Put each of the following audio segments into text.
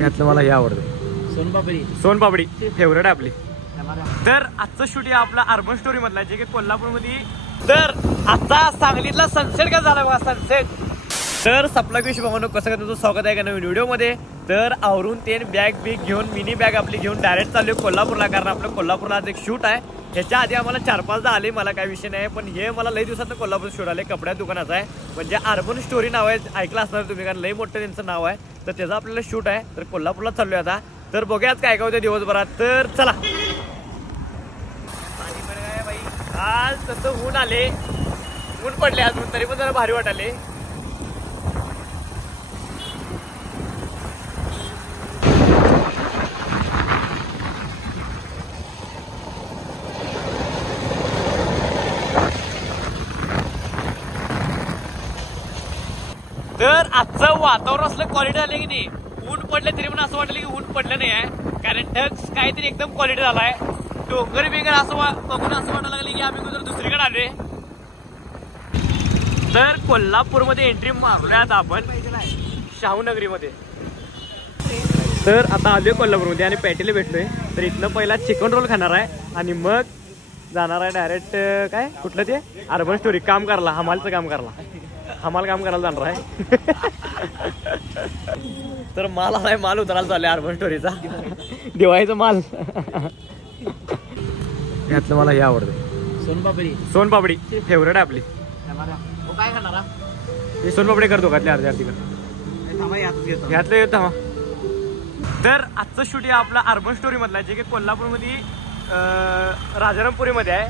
यातलं मला हे आवडतं सोनपापडी. सोनपापडी फेवरेट आहे आपली. तर आजचं शूट आहे आपला अर्बन स्टोरी मधला, जे की कोल्हापूरमध्ये. तर आता सांगलीतला सनसेट का झाला बघा, सनसेट. तर सपला विश बघून कसं काय तुमचं स्वागत आहे का नवीन व्हिडिओमध्ये. तर आवरून ते बॅग बिग घेऊन मिनी बॅग आपली घेऊन डायरेक्ट चालू कोल्हापूरला, कारण आपलं कोल्हापूरला आज एक शूट आहे. ह्याच्या आधी आम्हाला 4-5दा आले, मला काय विषय नाही, पण हे मला लई दिवसात कोल्हापूर शूट आले. कपड्या दुकानाचं आहे, म्हणजे अर्बन स्टोरी नाव आहे, ऐकलं असणार तुम्ही, कारण लई मोठं त्यांचं नाव आहे. तर त्याचं आपल्याला शूट आहे. तर कोल्हापूरला चाललोय आता. तर बघूयाच काय काय होतं दिवसभरात. तर चला. आज तसं ऊन आले, ऊन पडले अजून, तरी पण जरा भारी वाटाले. तर आजचं वातावरण असलं क्वालिटी झालं की नाही, ऊन पडले तरी पण असं वाटलं की ऊन पडलं नाही आहे, कारण ढग काहीतरी एकदम क्वालिटी झालाय. डोंगर बिंगर असं बघून असं वाटायला लागले की आम्ही कुठं दुसरीकडे आलोय. तर कोल्हापूरमध्ये एंट्री मारल्यात आपण शाहूनगरीमध्ये. तर आता आलोय कोल्हापूरमध्ये आणि पॅटीला भेटलोय. तर इथनं पहिला चिकन रोल खाणार आहे आणि मग जाणार आहे डायरेक्ट काय कुठलं ते अर्बन स्टोरी काम करायला, हमालचं काम करायला, हमाल काम करायला जाणार आहे. तर माल आलाय, माल उतरायला चाललाय अर्बन स्टोरीचा, दिवाळीचा माल. यातलं मला हे आवडतं सोनपापडी. सोनपापडी फेवरेट आहे आपली. काय खाणार हे सोनपापडी करतो का अर्ध्या अर्धी यातलं येत. तर आजचं शूट आहे आपला अर्बन स्टोरी मधला, जे की कोल्हापूरमध्ये राजारामपुरीमध्ये आहे.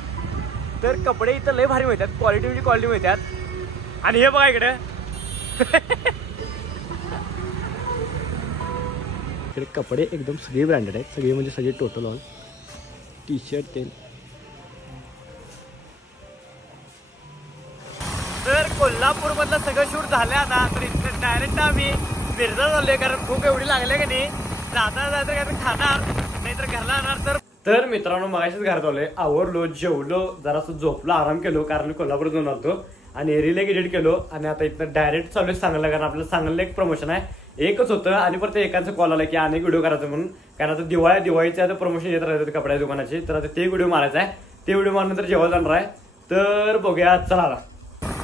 तर कपडे इथं लय भारी मिळतात, क्वालिटी म्हणजे क्वालिटी मिळतात. आणि हे बघा इकडे इकडे कपडे एकदम सगळे ब्रँडेड आहेत, सगळे म्हणजे सगळे टोटल ऑल टी शर्ट ते. तर कोल्हापूर मधलं सगळं शूट झालं आता. तर इथं डायरेक्ट आम्ही मिरजा चाललोय, कारण खूप एवढी लागले की नाही, जाता जाता काय खाणार नाहीतर घरला आणणार. तर मित्रांनो मगाशीच घरात आलोय, आवरलो, जेवलो, जरासं झोपलो, आराम केलो, कारण मी जाऊन आलतो आणि रील एडिट केलो. आणि आता इथं डायरेक्ट चालू सांगायला, कारण आपल्याला सांगायला एक प्रमोशन आहे, एकच होतं आणि परत एकाचा कॉल आला की अनेक व्हिडिओ करायचं म्हणून, कारण आता दिवाळीचे आता प्रमोशन येत राहते कपड्या दुकानाचे. तर आता ते व्हिडिओ मारायचा आहे, ते व्हिडिओ मारल्यानंतर जेवायला जाणार आहे. तर बघूया, चला.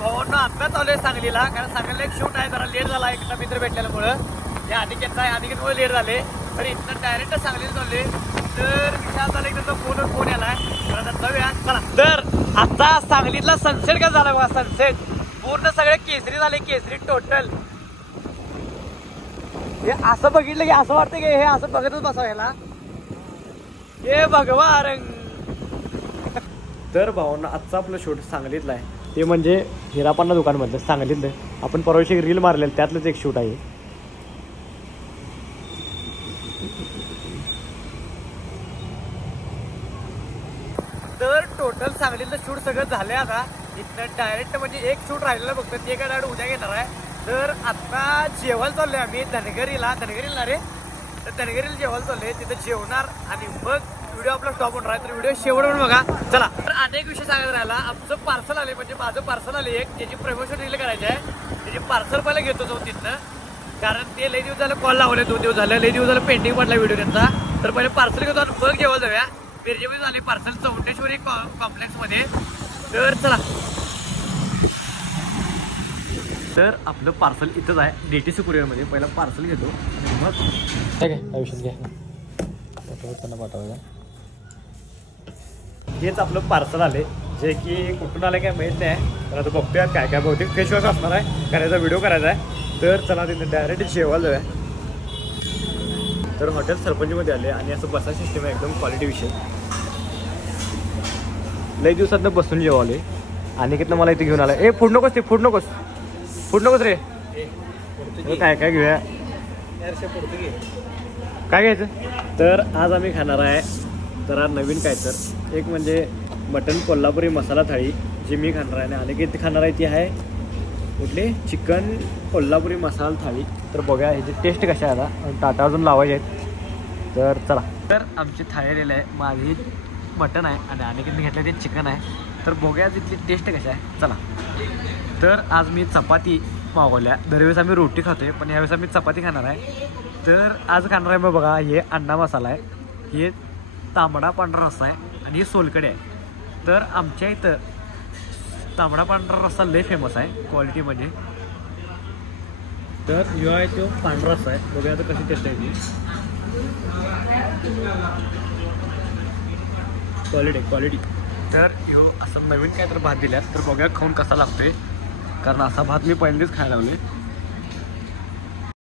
हो ना, आता चालू आहे सांगलीला, कारण सांगलीला एक शूट आहे, जरा लेट झाला एकटा मित्र भेटल्यामुळं, हे अनिकेतचा आहे, अनिकेतमुळे लेट झाले. तर इथं डायरेक्ट सांगलीला चालले. तर विचार झाला की फोन यालाय, तर आता जाऊया, चला. तर आता सांगलीतला सनसेट का झाला बघा, सनसेट पूर्ण सगळे केसरी झाले, केसरी टोटल. हे असं बघितलं की असं वाटतं की हे असं बघतच बसावं याला, हे भगवा रंग. तर भावना आजचं आपलं शूट सांगलीतलं आहे, ते म्हणजे हिरापन्ना दुकानमधलं सांगलीतलं. आपण परवाशी रील मारलेलं त्यातलंच एक शूट आहे. तर टोटल सांगलीतलं शूट सगळं झालंय आता. इथं डायरेक्ट म्हणजे एक शूट राहिलेलं फक्त, ते काय डायरेक्ट उद्या घेणार आहे. तर आता जेवायला चाललोय आम्ही धनगरीला रे. तर धनगरीला जेवायला चाललोय, तिथं जेवणार आणि मग व्हिडिओ आपला स्टॉप होणार आहे. तर व्हिडिओ शेवटून बघा, चला. तर अनेक विषय सांगत राहिला. आमचं पार्सल आले, म्हणजे माझं पार्सल आले एक, त्याची प्रमोशन रील करायची आहे. त्याची पार्सल पहिला घेतो जाऊन तिथनं, कारण ते लई दिवस झालं कॉल लावले, 2 दिवस झाले, लई दिवस झालं पेंडिंग पडला व्हिडिओ त्यांचा. तर पहिले पार्सल घेतो आणि मग जेवायला जाऊया. मिरजेमध्ये झाले पार्सल चौंडेश्वरी कॉम्प्लेक्स मध्ये. तर चला. तर आपलं पार्सल इथंच आहे, DTC कुरिअर मध्ये. पहिला पार्सल घेतो आणि मग काय आयुष्यात घ्या पाठवूया. हेच आपलं पार्सल आले, जे की कुठून आलं काय माहित नाही. तर आता बघतोय काय काय, बहुतेक फेस वॉश असणार आहे, करायचा व्हिडिओ करायचा आहे. तर चला तिथे डायरेक्ट जेवायला जाऊया. तर हॉटेल सरपंचमध्ये आले आणि असं बसा सिस्टम आहे, एकदम क्वालिटी विषय. लई दिवसातनं बसून जेवाले. आणि कितना मला इथे घेऊन आला. ए फूड नकोस, ते फूड नकोस रे. काय काय घेऊया, काय घ्यायचं. तर आज आम्ही खाणार आहे जरा नवीन काय, तर एक म्हणजे मटन कोल्हापुरी मसाला थाळी, जी मी खाणार आहे. आणि अनेक खाणार आहे ती आहे कुठली, चिकन कोल्हापुरी मसाला थाळी. तर बघूया ह्याची टेस्ट कशा आहे. आता टाटा अजून लावायचे आहेत. तर चला. तर आमची थाळी आलेली आहे, माझी मटन आहे आणि अनेकांनी घेतलं ते चिकन आहे. तर बघूया तिथली टेस्ट कशा आहे, चला. तर आज मी चपाती मागवल्या. दरवेळेस आम्ही रोटी खातोय, पण ह्यावेळेस आम्ही चपाती खाणार आहे. तर आज खाणार आहे मग बघा, हे अंडा मसाला आहे, हे तांबडा पांढरा रस्सा आहे आणि हे सोलकडे आहे. तर आमच्या इथं तांबडा पांढरा रस्सा लय फेमस आहे क्वालिटीमध्ये. तर ह्यो आहे तो पांढरा रस्सा आहे, बघूया आता कशी टेस्ट आहे ती. क्वालिटी. तर ह्यो असं नवीन काय तर भात दिल्यात, तर बघूया खाऊन कसा लागतोय, कारण असा भात मी पहिल्यांदाच खायला लावले.